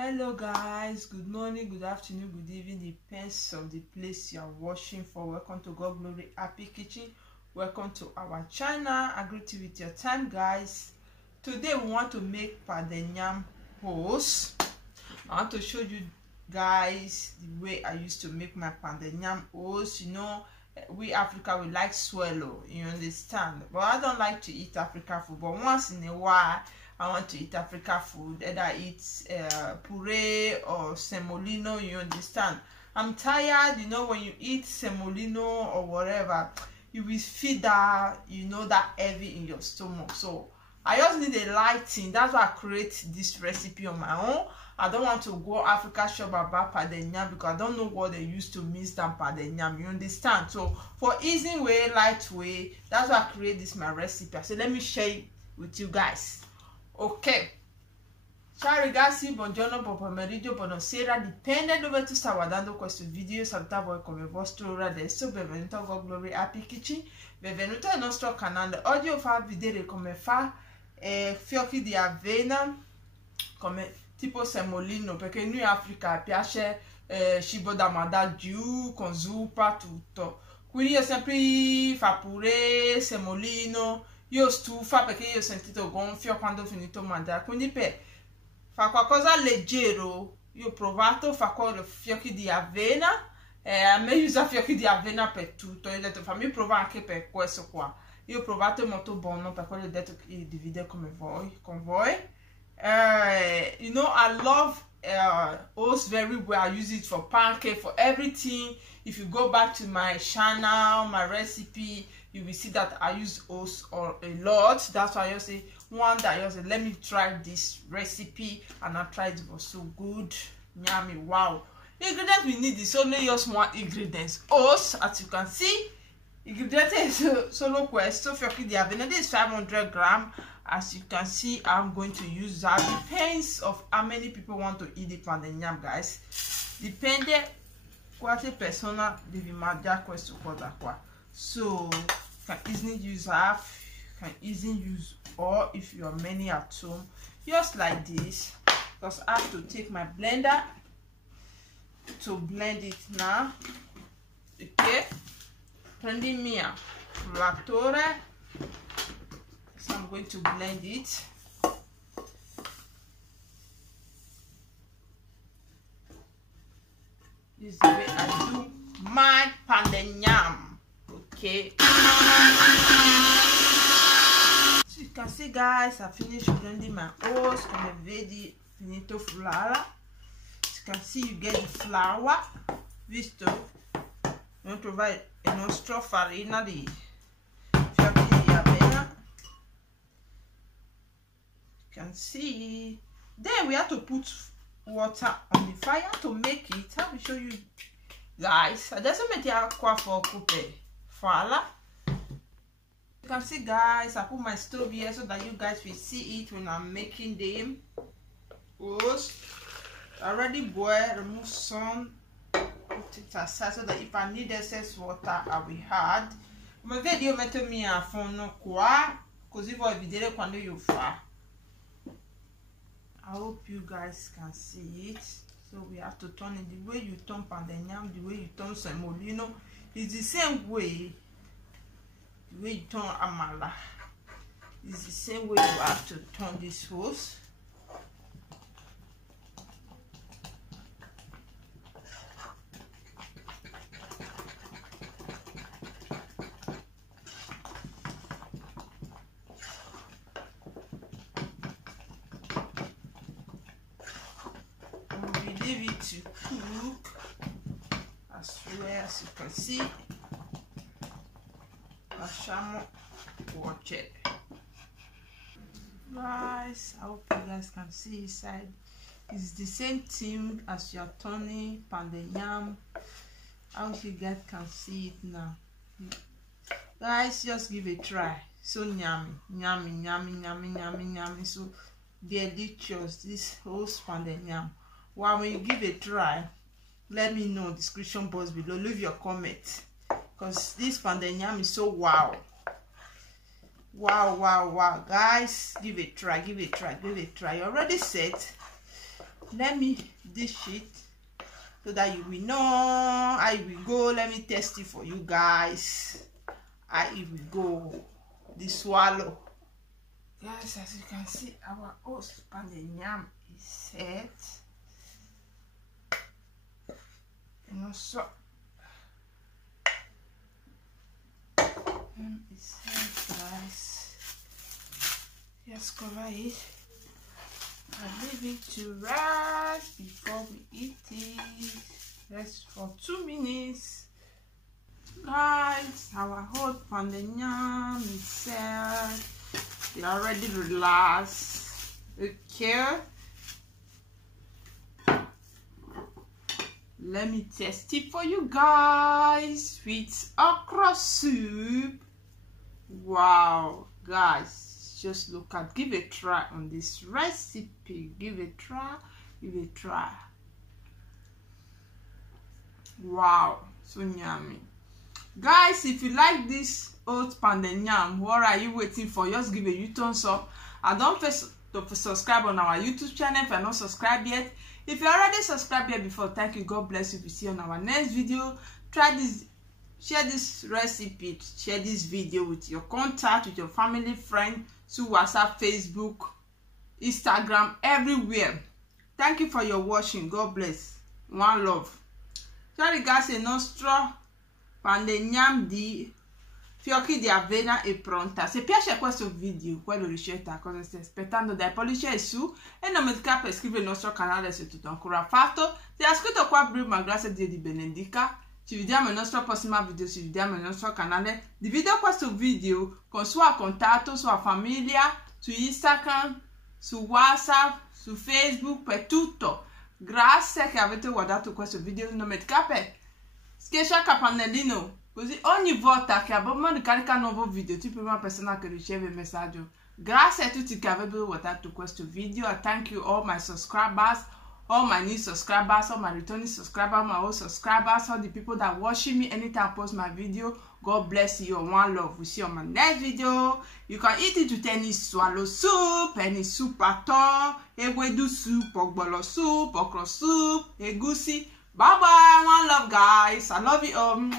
Hello guys, good morning, good afternoon, good evening, depends on the place you are watching for. Welcome to God Glory Happy Kitchen. Welcome to our channel. I greet you with your time, guys. Today we want to make pounded yam rolls. I want to show you guys the way I used to make my pounded yam rolls. You know, we Africa, we like swallow, you understand, but I don't like to eat African food. But once in a while I want to eat African food, either eat puree or semolino, you understand. I'm tired, you know, when you eat semolino or whatever, you will feel that, you know, that heavy in your stomach. So I just need a light thing. That's why I create this recipe on my own. I don't want to go Africa shop about pounded yam because I don't know what they used to mix than pounded yam, you understand. So for easy way, light way, that's why I create this my recipe. So let me share it with you guys. Ok, ciao ragazzi, buongiorno, buon pomeriggio, buonasera, dipende dove tu stai guardando questo video. Saluta voi come vostro ora adesso, benvenuto a God Glory Happy Kitchen, benvenuto al nostro canale. Oggi vi farò vedere come fa fiocchi di avena, come tipo semolino, perché noi in Africa piace cibo da mandare giù, con zuppa, tutto. Quindi io sempre fa pure semolino. Io stufa perché io ho sentito gonfio quando ho finito di mangiare, quindi per fare qualcosa leggero io ho provato a fare fiocchi di avena. A me usa fiocchi di avena per tutto. Io ho detto fammi provare anche per questo qua. Io ho provato, è molto buono, per quello ho detto che divido con voi. You know, I love oats very well. I use it for pancake, for everything. If you go back to my channel, my recipe, you will see that I use oats a lot. That's why I just say one day I just say let me try this recipe, and I tried. It was so good, yummy. Wow. The ingredients we need is only just one ingredients, oats. As you can see, ingredients is solo questo, fiocchi di avena. This is 500 grams. As you can see, I'm going to use that. Depends of how many people want to eat the pounded yam, guys. Depende quante persone devi mangiare questo cosa qua. So you can easily use half, you can easily use all if you are many at home, just like this. Because I have to take my blender to blend it now. Okay, prendi mia frullatore. So I'm going to blend it. This is the way I do my pounded yam. Okay. So you can see, guys, I finished blending my oats. Come vedi, finito frullare. You can see you get the flour. Visto? Non trovare il nostro farina di fiocchi di avena. You can see. Then we have to put water on the fire to make it. I will show you guys. Adesso mettiamo acqua a fuoco per farla. You can see, guys, I put my stove here so that you guys will see it when I'm making them. Oats already boiled. Remove some, put it aside so that if I need excess water I will add. Come vedi io metto mia forno qua, così vuoi vedere quando io fa. I hope you guys can see it. So we have to turn it the way you turn pounded yam, the way you turn semolino. It's the same way. The way you turn amala. It's the same way you have to turn this hose. Leave it to cook as well as you can see. Lasciamo cuocere. Guys, I hope you guys can see inside. It's the same thing as your turning pounded yam. I hope you guys can see it now. Guys, just give it a try. So yummy, yummy, yummy, yummy, yummy, yummy. So delicious, this whole pounded yam. Well, when you give it a try, let me know in the description box below. Leave your comment, because this pounded yam is so wow. Wow, wow, wow. Guys, give it a try, give it a try, give it a try. You're already set. let me dish it so that you will know how it will go. Let me test it for you guys. How it will go. The swallow. Guys, as you can see, our oats pounded yam is set. And also, is set, guys. Just cover it. I leave it to rest before we eat it. Rest for 2 minutes. Guys, our hot pounded yam is set. They already relaxed. Okay. Let me test it for you guys with okra soup. Wow, guys, just look at, give a try on this recipe. Give a try, give a try. Wow, so yummy. Guys, if you like this oat pounded yam, what are you waiting for? Just give a thumbs up and don't forget to subscribe on our YouTube channel if you're not subscribed yet. If you're already subscribed here before, thank you. God bless you. We see you on our next video. Try this, share this recipe, share this video with your contact, with your family, friend, through WhatsApp, Facebook, Instagram, everywhere. Thank you for your watching. God bless. One love. Sorry guys, il nostro pounded yam di fiocchi di avena è pronta. Se piace questo video, quello ricetta, cosa stai aspettando? Dai pollice su e non dimenticare per iscriverti al nostro canale se tutto ancora fatto. Se hai iscritto qua prima, grazie a Dio di benedica. Ci vediamo nel nostro prossimo video, ci vediamo nel nostro canale. Divido questo video con suo contatto, sua famiglia, su Instagram, su WhatsApp, su Facebook, per tutto. Grazie che avete guardato questo video. Non dimenticare per schiacciare il campanellino, così ogni volta che Abbonati carica un nuovo video tu prima persona che riceve il messaggio. Grazie a tutti che avete guardato questo video. I thank you all my subscribers, all my new subscribers, all my returning subscribers, my old subscribers, all the people that watching me anytime I post my video. God bless you. One love. We see you on my next video. You can eat it with any swallow soup, any soup at all, ewedu soup, ogbolo soup, okra soup, egusi. Bye bye. One love, guys. I love you all.